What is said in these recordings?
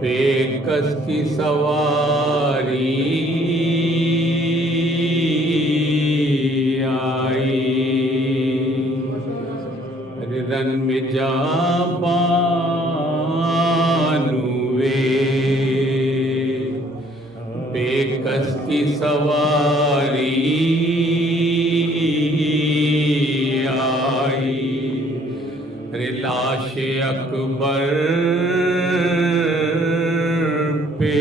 बेकस की सवारी आई, रन में जा पानुए, बेकस की सवारी आई, रे लाश अकबर पे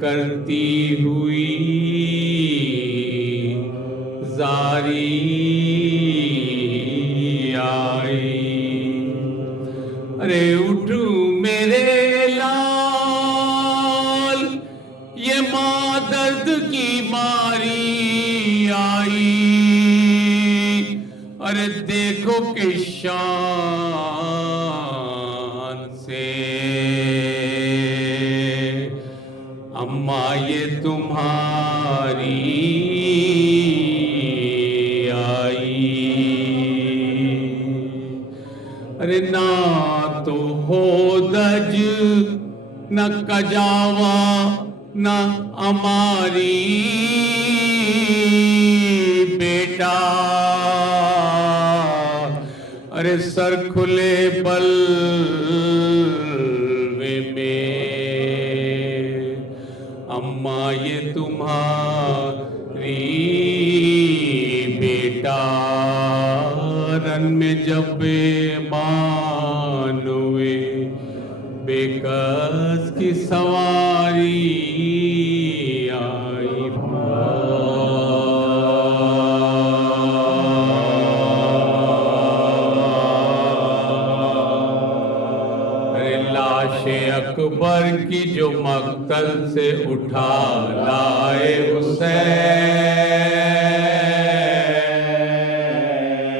करती हुई जारी आई। अरे उठू मेरे लाल, ये माँ दर्द की मारी आई, अरे देखो कि शान से अम्मा ये तुम्हारी आई। अरे ना तो हो दज न कजावा न हमारी बेटा, अरे सर खुले बल्वे में अम्मा ये तुम्हारी बेटा, रन में जब मानुए बेकस की सवारी आई। अरे लाशे अकबर की जो मक्तल से उठा लाए हुसैन,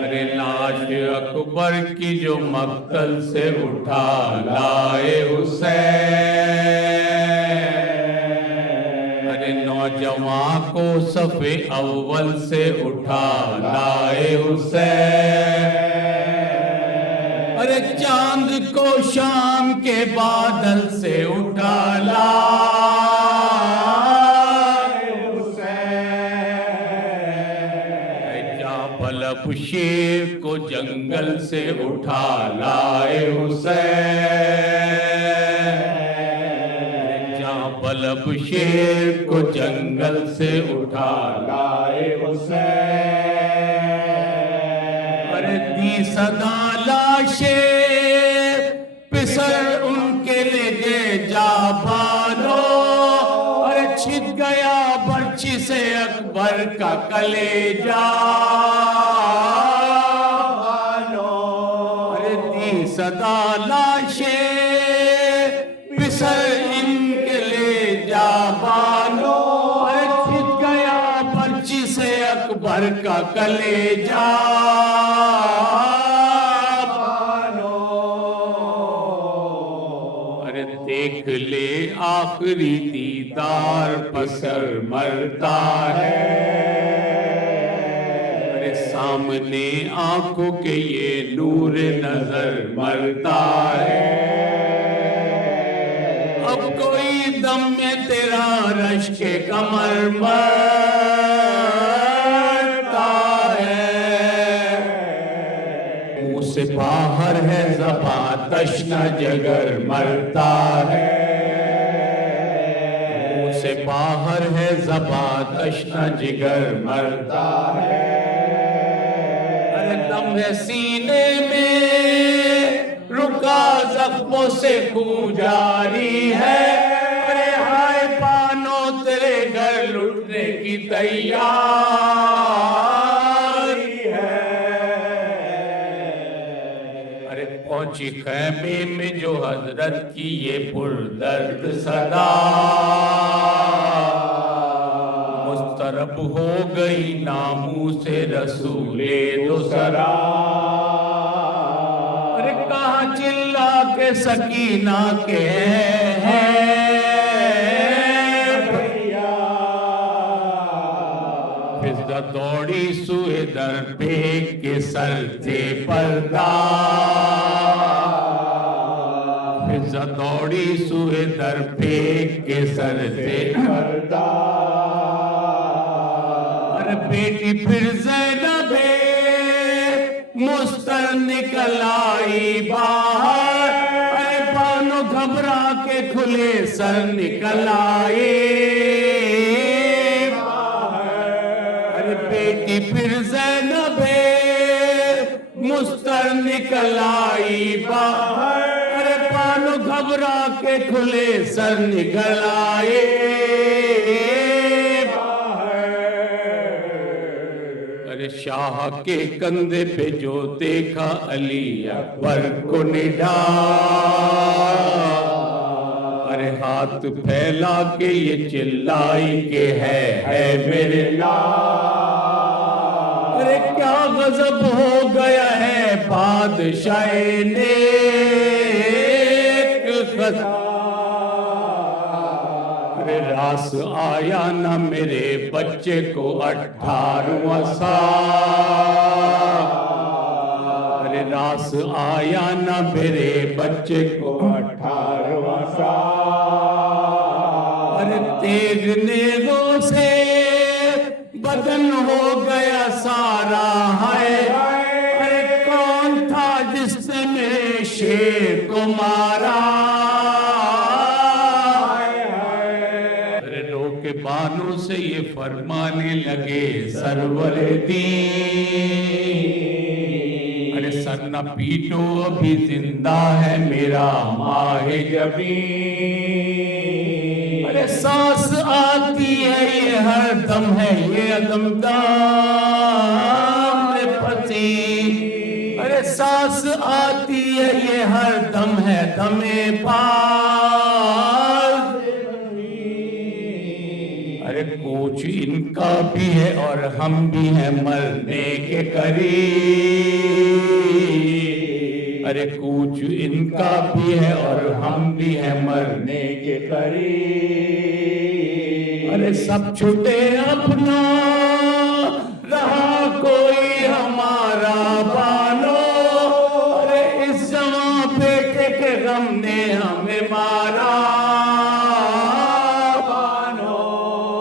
अरे लाश अकबर की जो मक्तल से उठा लाए हुसैन, अरे नौजवान को सफ़े अव्वल से उठा लाए हुसैन, अरे चांद को शाम के बादल से उठा लाए हुसैन, जापलब शेर को जंगल से उठा लाए हुसैन, जापलब शेर को जंगल से उठा लाए हुसैन, अरे दी सदा लाशे पिसर उनके ले गए जा बानो, अरे छिद गया बर्छी से अकबर का कलेजा बानो, अरे दी सदा लाशे पिसर इनके ले जा बानो, अरे छिद गया बर्छी से अकबर का कलेजा। देख ले आखिरी दीदार पसर मरता है, अरे सामने आंखों के ये नूर नजर मरता है, अब कोई दम में तेरा रश के कमर मरता है, मुंह से बाहर है ज़बां तश्ना जगर मरता है, मुंह से बाहर है ज़बां तश्ना जिगर मरता है, अरे दम है सीने में रुका जख्मों से खून जारी है, अरे हाय पानो तेरे घर लुटने की तैयारी है, पहुंची खैमे में जो हजरत की ये पुरदर्द सदा, मुस्तरब हो गई नामू से रसूले दूसरा, अरे कहाँ चिल्ला के सकीना के हैं भैया, फिजा दौड़ी सुए दर पे के सर थे पर्दा, फिजा दौड़ी सुए दर फेंक के सर से पर्दा। अरे बेटी फिर ज़ैनबे मुस्तर निकल आई बाहर, अरे बानो घबरा के खुले सर निकल आए बाहर। अरे बेटी फिर ज़ैनबे मुस्तर निकल आई बाहर, अरे बानो घबरा के खुले सर निकल आए बाहर। अरे शाह के कंधे पे जो देखा अली अकबर को निडा, अरे हाथ फैला के ये चिल्लाई के है मेरे लाल। अरे क्या गजब हो गया है बादशाह ने अरे रास आया ना मेरे बच्चे को 18वां साल। अरे रास आया ना मेरे बच्चे को 18वां साल। अरे तेज नेगों से बदन हो गया सारा है, अरे कौन था जिसने मेरे शेर को मारा। अरे रोके बानों से ये फरमाने लगे सरवरे दी, अरे सर न पीटो अभी जिंदा है मेरा माहे जबी। अरे सांस आती है ये हर दम है ये अदम दाम में फंसी। अरे सांस आती है ये हर दम है दमे पास। अरे कुछ इनका भी है और हम भी हैं मरने के करीब। अरे कुछ इनका भी है और हम भी हैं मरने के करीब। अरे सब छूटे अपना रहा कोई हमारा बानो, अरे इस जवां बेटे के गम ने हमें मारा बानो।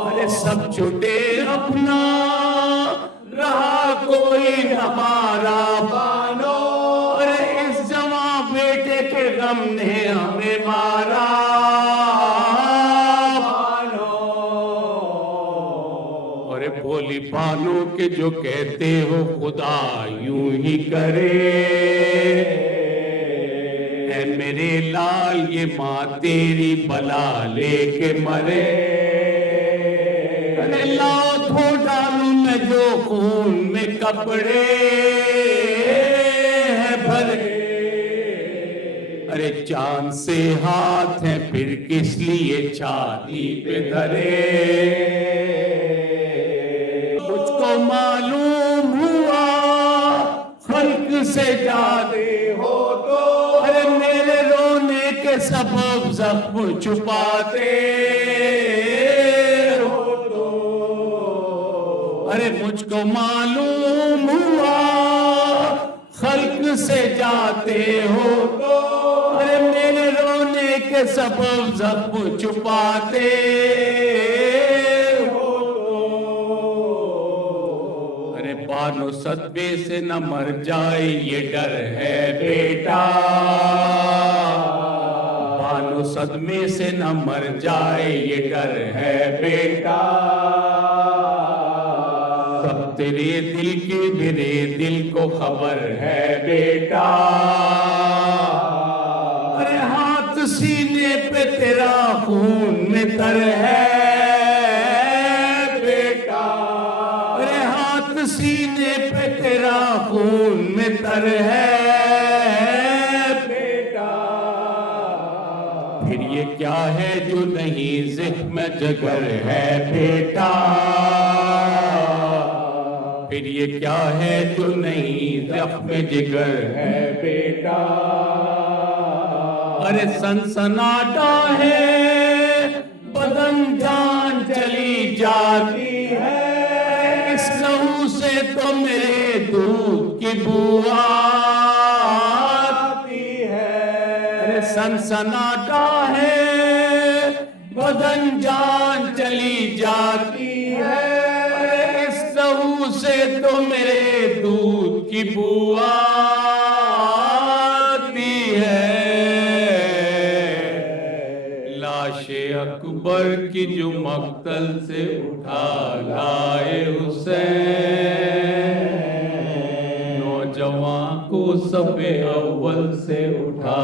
अरे सब छूटे अपना रहा कोई हमारा बानो, अरे इस जवां बेटे के गम ने हमें मारा बानो। अरे बोली बानो के जो कहते हो खुदा यूं ही करे, ऐ मेरे लाल ये माँ तेरी बला लेके मरे। अरे लाओ धो डालू मैं जो खून में कपड़े हैं भरे। अरे चांद से हाथ है फिर किस लिए छाती पे धरे। मुझको मालूम हुआ खल्क से जाते हो तो, अरे मेरे रोने के सबब जख्म छुपाते हो तो। अरे मुझको मालूम हुआ खल्क से जाते हो तो, अरे मेरे रोने के सबब जख्म छुपाते हो तो। अरे बानो सदमे से न मर जाए ये डर है बेटा, बानो सदमे से न मर जाए ये डर है बेटा। सब तेरे दिल की मेरे दिल को खबर है बेटा। अरे हाथ सीने पे तेरा खून में तर है बेटा। अरे हाथ सीने पे तेरा खून में तर है बेटा। फिर ये क्या है जो नहीं ज़िक्र जगर है बेटा। फिर ये क्या है जो नहीं ज़ख्म जिगर है बेटा। अरे सनसनाटा है बदन जान चली जाती है, इस लहू से तो मेरे दूध की बुआ आती है। अरे सनसनाटा है, बदन जान चली जाती है। अरे इस लहू से तो मेरे दूध की बू आती है। लाशे अकबर की जो मक्तल से उठा लाए हुसैन, नौजवान को सफे अव्वल से उठा